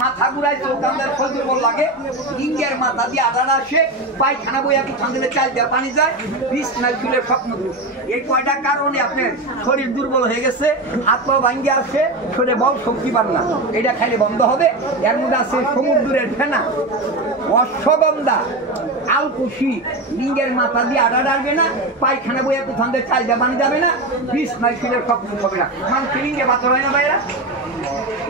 মাথা ঘুরায় চৌকান্দার ফজল লাগে ইঙ্গের মাথা দিয়ে আদারা আসে পায়খানা বইয়া পিছন দিলে চাল দেওয়া পানি যায় বিছনায় চুলে স্বপ্ন দূর এই কয়টা কারণে আপনার শরীর দুর্বল হয়ে গেছে হাত পা ভাঙ্গে আসে শরীরে বল শক্তি পান না এটা খাইলে বন্ধ হবে। এর মধ্যে আছে সমুদ্রের ফেনা অশ্বগন্ধা আলকুশি লিঙ্গের মাথা দিয়ে আডা ডালবে না পায়খানা বইয়া পিছন দিয়ে চাল দেওয়া পানি যাবে না বিছনায় চুলে স্বপ্ন হবে না মানুষের লিঙ্গে পাথর হয় না ভাইরা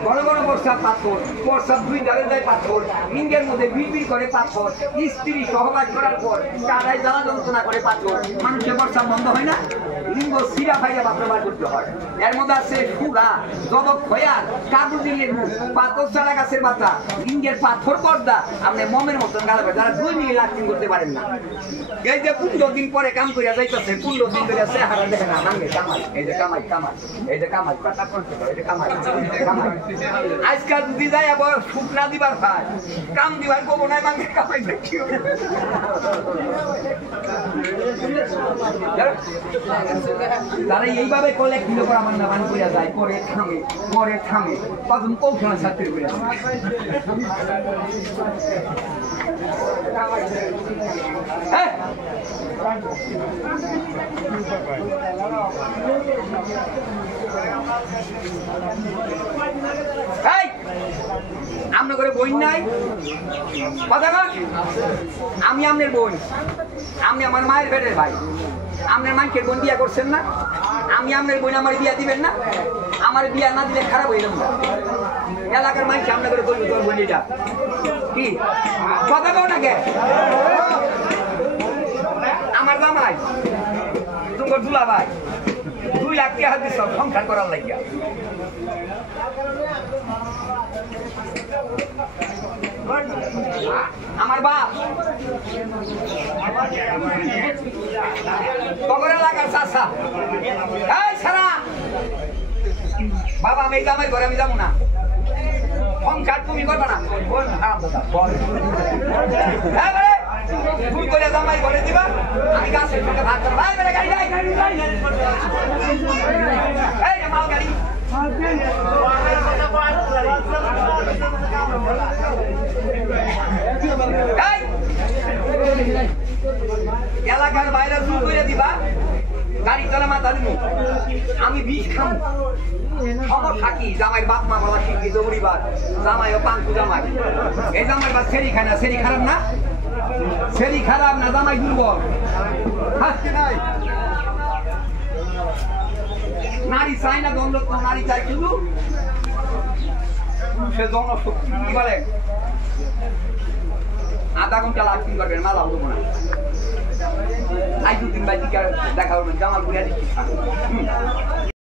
বড় বড় বর্ষার পাথর বর্ষার দুই ধারে যায় পাথর লিঙ্গের মধ্যে বিড়বিড় করে পাথর স্ত্রী সহবাস করার পর চারায় জ্বালা যন্ত্রণা করে পাথর মানুষের বর্ষা বন্ধ হয় না লিঙ্গ সিরা ফাইলে বাথরবার করতে হয়। এর মধ্যে আছে সুরা জবক খয়ার কাগজি লেবু পাথর চারা গাছের পাতা লিঙ্গের পাথর পর্দা আপনি মমের মতন গালাবে যারা 2 মিনিট লাস্টিং করতে পারেন না। এই যে 15 দিন পরে কাম করিয়া যাইতেছে 15 দিন ধরে আছে হারা দেখে না নামে কামাই এই যে কামাই কামাই এই যে কামাই পাতা পড়ছে এই যে কামাই কামাই আজকাল যদি যায় আবার শুকনা দিবার ভাই কাম দিবার কবো নাই মাঙ্গে কামাই দেখি তারা এইভাবে করলে কিলো করে আমার নামান করিয়া যায় করে থামে তখন কৌশল ছাত্রী করে হ্যাঁ আপনার করে বই নাই কথা কন আমি আপনার বোন আপনি আমার মায়ের পেটের ভাই আপনার মাইকে বোন বিয়া করছেন না আমি আপনার বোন আমার বিয়া দিবেন না আমার বিয়া না দিলে খারাপ হয়ে যাবে এলাকার মাইকে আপনার করে বলবো তোর বোনটা কি কথা কও না কে আমার জামাই তোমার দুলা ভাই 2 লাখ টাকা দিছ সংসার করার লাগিয়া আমার বাপ তগরে লাগার চাষা এই সারা বাবা আমি জামাই ঘরে আমি যাবো না সংসার তুমি করবে না ভুল করে জামাই ঘরে দিবা আমি গাছের সঙ্গে ভাগ করবো গাড়ি এই মাল গাড়ি এলাকার বাইরে শুরু করে দিবা গাড়ি চলে মাথা দিব আমি বিষ খাবো সমস্যা কি জামাইয়ের বাপ মা বলা শিক্ষিত পরিবার জামাইও পাঙ্কু জামাই এই জামাই বা সেরি খায় না সেরি খারাপ না সেরি খারাপ না জামাই দুর্বল নাই নারী চাই না দ্বন্দ্ব নারী চাই শুধু সে জনশক্তি কি বলে আধা ঘন্টা লাস্টিং করবেন মালা হবো না আজ 2 দিন বাইরে দেখা করবেন জামাল বুড়িয়া দিচ্ছি